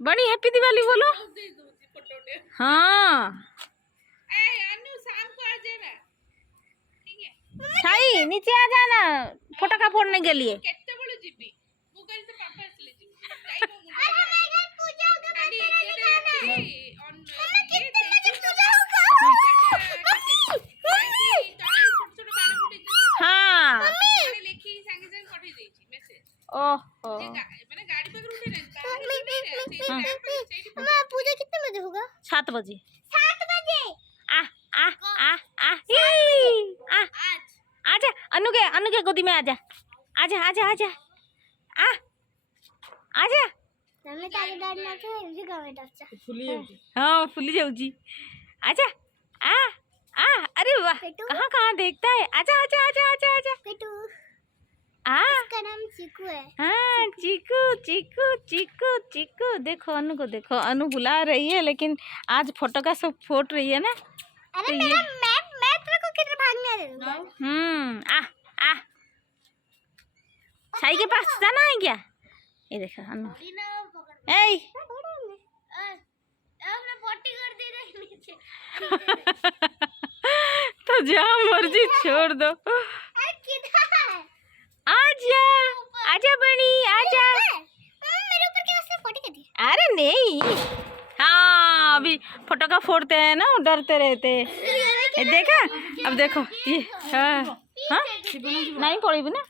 बड़ी हैप्पी दिवाली बोलो। हाँ साई नीचे आ जाना फटका फोड़ने के लिए। हाँ ओहो पूजा कितने बजे होगा? 7 बजे। 7 बजे। आजा अनु के गोदी में आजा आजा आजा आजा आजा। हाँ फुली जाऊजी। आजा अरे वाह कहाँ कहाँ देखता है। आजा आजा आजा आजा आजा। इसका नाम चीकू है। हाँ चीकू चीकू चीकू चीकू। देखो अनु को देखो, अनु बुला रही है लेकिन आज फोटोका सब फोड़ रही है ना। अरे तो मैं तेरे को किधर भागने दे दूंगा। साई के पास जाना है क्या? ये देखो अनु ए तो जहाँ मर्जी छोड़ दो। आजा आजा बनी आजा। मेरे ऊपर क्या उसने फोटो कर दी? अरे नहीं हाँ अभी फटोका फोड़ते हैं ना डरते रहते। ये देखा अब देखो ये हाँ नहीं पड़ी भी ना।